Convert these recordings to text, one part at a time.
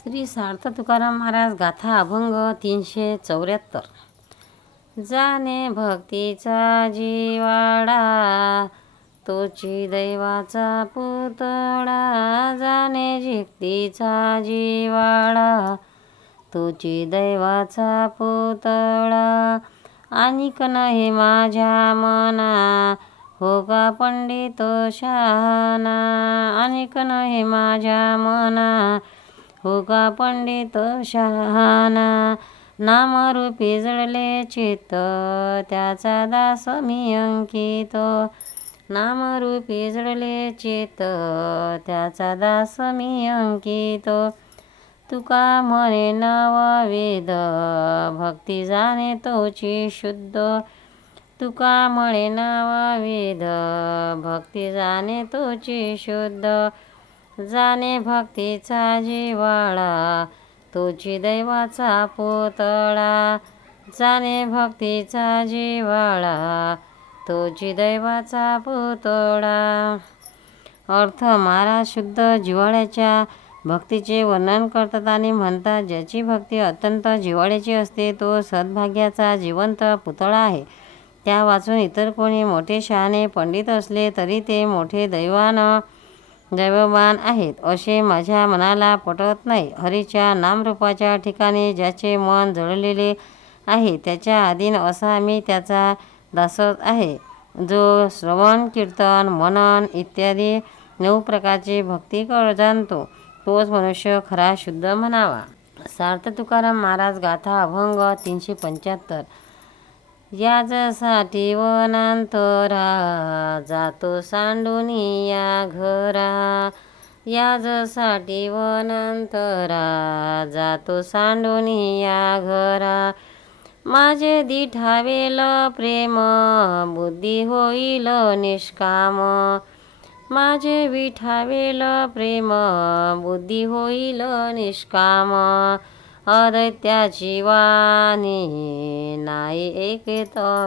श्री सार्थ तुकाराम महाराज गाथा अभंग तीनशे चौऱ्याहत्तर. जाणे भक्तीचा जीवाडा तोची दैवाचा पुतळा. जाणे जिक्तीचा जीवाडा तोची दैवाचा पुतळा. आणि नाही माझ्या मना हो का पंडित शहाना आणि नाही माझ्या मना हो पंडित शहाना नामरूपी जळले चित्त त्याचा दास मी अंकित. नामरूपी जळले चित्त त्याचा दास मी अंकित. तुका म्हणे नव वेद भक्ती जाणे तोची शुद्ध. तुका म्हणे नव वेद भक्ती जाणे तोची शुद्ध. जाणे भक्तीचा जिवाळा तोची दैवाचा पुतळा. जाणे भक्तीचा जिवाळा तोची दैवाचा पुतळा. अर्थ मारा शुद्ध जिव्हाळ्याच्या भक्तीचे वर्णन करतात आणि म्हणतात ज्याची भक्ती अत्यंत जिवाळ्याची असते तो सद्भाग्याचा जिवंत पुतळा आहे. त्या वाचून इतर कोणी मोठे शहाणे पंडित असले तरी ते मोठे दैवानं दैववान आहेत. असे माझ्या मनाला पटत नाही. हरीच्या नामरूपाच्या ठिकाणी ज्याचे मन जळलेले आहे त्याच्या अधीन असा मी त्याचा दासत आहे. जो श्रवण कीर्तन मनन इत्यादी नऊ प्रकारची भक्ती कर जाणतो तोच मनुष्य खरा शुद्ध म्हणावा. सार्थ तुकाराम महाराज गाथा अभंग तीनशे पंच्याहत्तर. याजसाठी वनांतरा जातो सांडूनी या घरा. याजसाठी वनांतरा जातो सांडूनी या घरा. माझे दिठावेल प्रेम बुद्धी होईल निष्काम. माझे विठावेल प्रेम बुद्धी होईल निष्काम. अदैत्याची जीवानी नाही एक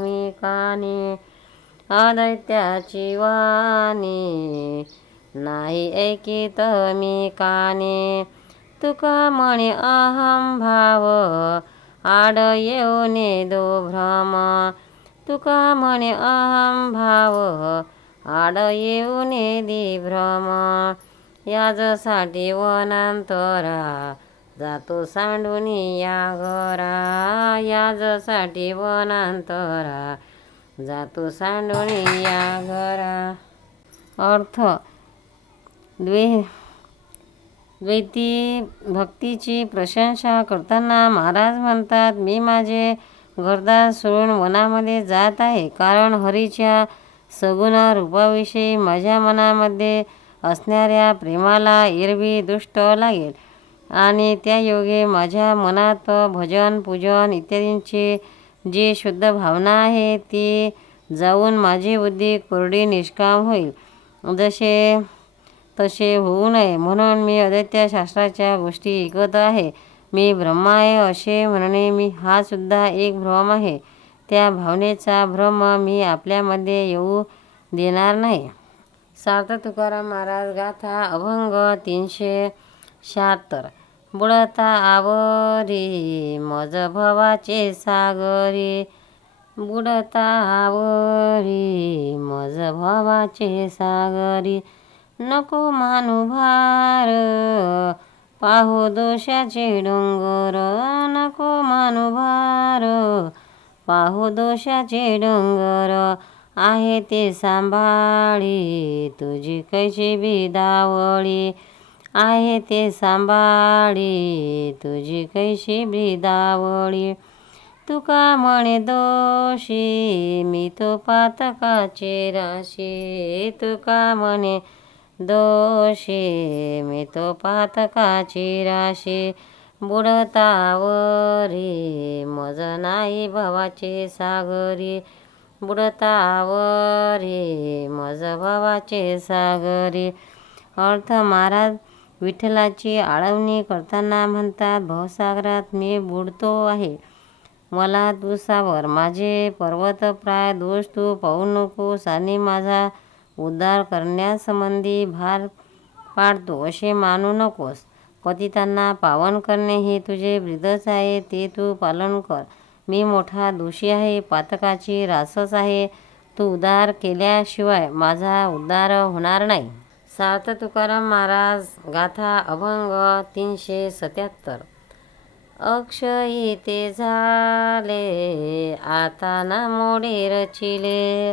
मी कानी. अदैत्याची वाणी नाही ऐकित मी कानी. तुका म्हणे अहम भाव आड येऊने दो भ्रम. तुका म्हणे अहम भाव आड येऊने दि भ्रम. याजसाठी वनांतरा जातो सांडूनी या घरा याजसाठी वनांतरा. जातो सांडूनी या घरा. अर्थ द्वे द्वैती भक्तीची प्रशंसा करताना महाराज म्हणतात मी माझे घरदार सोडून वनामध्ये जात आहे. कारण हरीच्या सगुण रूपाविषयी माझ्या मनामध्ये असणाऱ्या प्रेमाला एरवी दुष्ट लागेल. आणि त्या योगे माझ्या मनात भजन पूजन इत्यादींची जी शुद्ध भावना आहे ती जाऊन माझी बुद्धी कोरडी निष्काम होईल. जसे तसे होऊ नये. म्हणून मी अदैत्य शास्त्राच्या गोष्टी ऐकत आहे. मी ब्रह्म आहे असे म्हणणे मी हा सुद्धा एक भ्रम आहे. त्या भावनेचा भ्रम मी आपल्यामध्ये येऊ देणार नाही. सार्थ तुकाराम महाराज गाथा अभंग तीनशे शहात्तर. बुडता आवरी मज भवाचे सागरी बुडता आवरी मज भवाचे सागरी नको मानू भार पाहू दोषाचे डोंगर नको मानू भार पाहू दोषाचे डोंगर आहे ते सांभाळी तुझी कैशी बिदावळी आहे ते सांभाळी. तुझी कैशी ब्रिदावळी? तुका म्हणे दोषी. मी तो पातकाचे राशी. तुका म्हणे दोषी. मी तो पातकाची राशी. बुडतावरी. मज नाही भवाचे सागरी. बुडतावरी. मज भवाचे सागरी. अर्थ महाराज विठ्ठलाची आळवणी करताना म्हणतात भवसागरात मी बुडतो आहे. मला तू सावर माझे पर्वतप्राय दोष तू पाहू नकोस आणि माझा उद्धार करण्यासंबंधी भार पाडतो असे मानू नकोस. पतितांना पावन करणे हे तुझे ब्रिदच आहे ते तू पालन कर. मी मोठा दोषी आहे पातकाची रासच आहे. तू उद्धार केल्याशिवाय माझा उद्धार होणार नाही. सार्थ तुकाराम महाराज गाथा अभंग तीनशे सत्याहत्तर. अक्षयी ते झाले आता ना मोडे रचिले.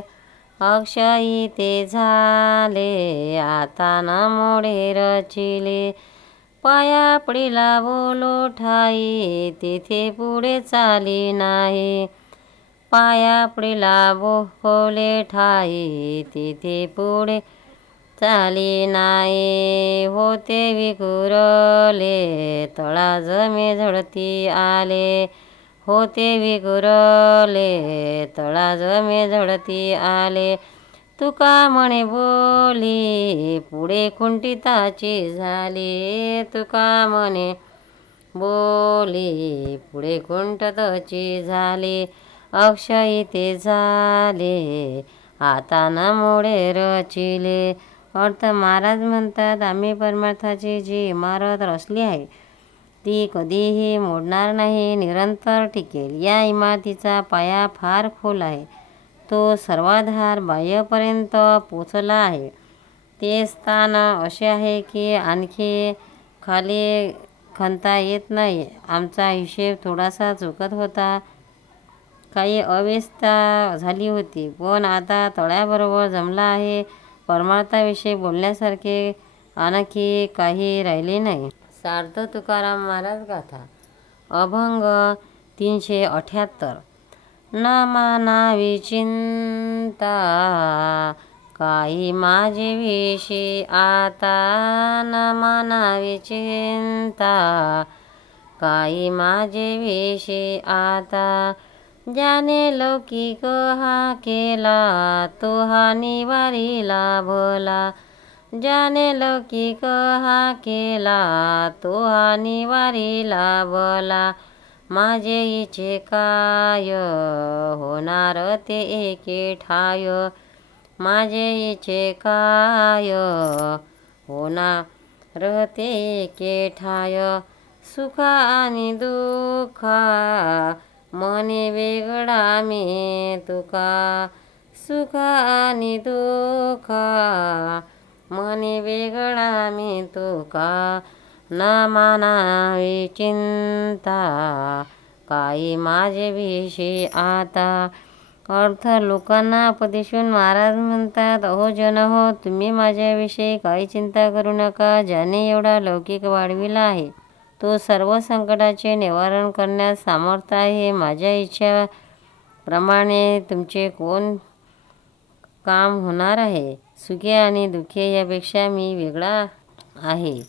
अक्षयी ते झाले आता ना मोडे रचिले. पाया पडिला बोलो ठाई तिथे पुढे चाली नाही. पाया पडिला बोले ठाई तिथे पुढे चाली नाही होते विकुरले तळा जमे झडती आले. होते विकुरले तळा जमे झडती आले. तुका म्हणे बोली पुढे कुंठिताची झाली. तुका म्हणे बोली पुढे कुंठताची झाली. अक्षयी ते झाले आता न रचिले. अर्थ महाराज म्हणतात आम्ही परमार्थाची जी इमारत रचली आहे ती कधीही मोडणार नाही. निरंतर टिकेल. या इमारतीचा पाया फार खोल आहे. तो सर्वाधार बाह्यपर्यंत पोचला आहे. ते स्थान असे आहे की आणखी खाली खणता येत नाही. आमचा हिशेब थोडासा चुकत होता. काही अव्यवस्था झाली होती. पण आता तळ्याबरोबर जमला आहे. परमार्थाविषयी बोलण्यासारखे आणखी काही राहिले नाही. सार्थ तुकाराम महाराज गाथा. अभंग तीनशे अठ्याहत्तर. न मानावी चिंता काही माझे विषयी आता. न मानावी चिंता काही माझे विषयी आता. ज्याने लौकिक हा केला तो हा निवारीला भला ज्याने लौकिक हा केला तो हा निवारीला भला माझे इचे काय होणार ते एके ठाय. माझे इचे काय होणार ते एके ठाय. सुख आणि दुःखा मने वेगळा मी तुका सुख आणि दुःखा। मने वेगळा मी तुका न मानावी चिंता। काही माझे विषयी आता अर्थ लोकांना उपदेशून महाराज म्हणतात अहो जन हो तुम्ही माझ्याविषयी काही चिंता करू नका ज्याने एवढा लौकिक वाढविला आहे. तो सर्व संकटाचे निवारण करण्यास सामर्थ्य आहे. माझ्या इच्छा प्रमाणे तुमचे कोण काम होणार आहे? सुखे आणि दुःखे यापेक्षा मी वेगळा आहे.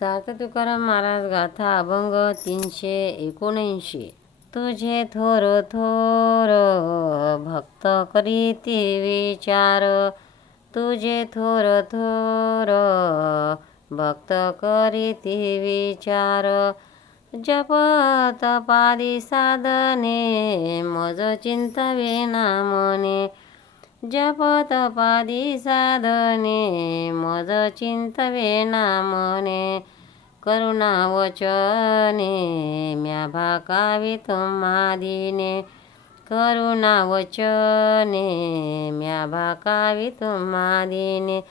सात तुकाराम महाराज गाथा अभंग तीनशे एकोणऐंशी. तुझे थोर थोर भक्त करीती विचार. तुझे थोर थोर भक्त करीती विचार. जप तपादी साधने मज चिंतवे नामने. जप तपादी साधने मज चिंतवे नामने. करुणा वचने म्या भाकावी तुम्हादिने करुणा वचने म्या भाकावी तुम्हादिने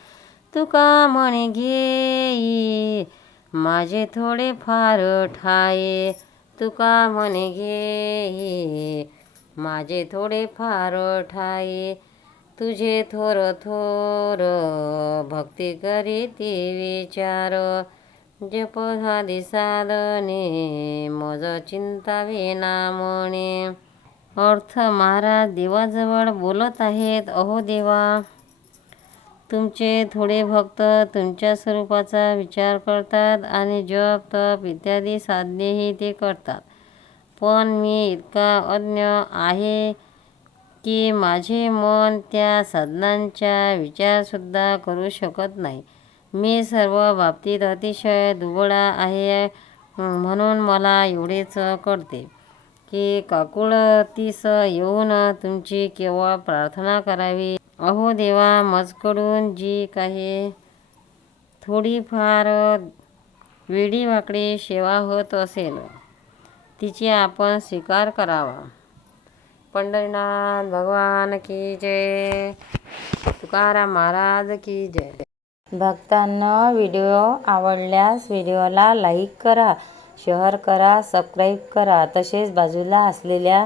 तुका म्हणे घेई माझे थोडे फार ठाये तुका म्हणे घेई माझे थोडे फार ठाये तुझे थोर थोर भक्ती करीती विचार जप झाली साधने मज चिंतावे नामणे अर्थ महाराज देवाजवळ बोलत आहेत अहो देवा तुमचे थोडे भक्त तुमच्या स्वरूपाचा विचार करतात आणि जप तप इत्यादी साधनेही ते करतात. पण मी इतका अज्ञ आहे की माझे मन त्या साधनांचा विचारसुद्धा करू शकत नाही. मी सर्व बाबतीत अतिशय दुबळा आहे म्हणून मला एवढेच कळते की काकुळतीस येऊन तुमची केवळ प्रार्थना करावी? अहो देवा मजकडून जी काही थोडीफार वेडीवाकडी सेवा होत असेल तिची आपण स्वीकार करावा. पंढरीनाथ भगवान की जय तुकाराम महाराज की जय. भक्तांना व्हिडिओ आवडल्यास व्हिडिओला लाईक करा शेअर करा सबस्क्राईब करा. तसेच बाजूला असलेल्या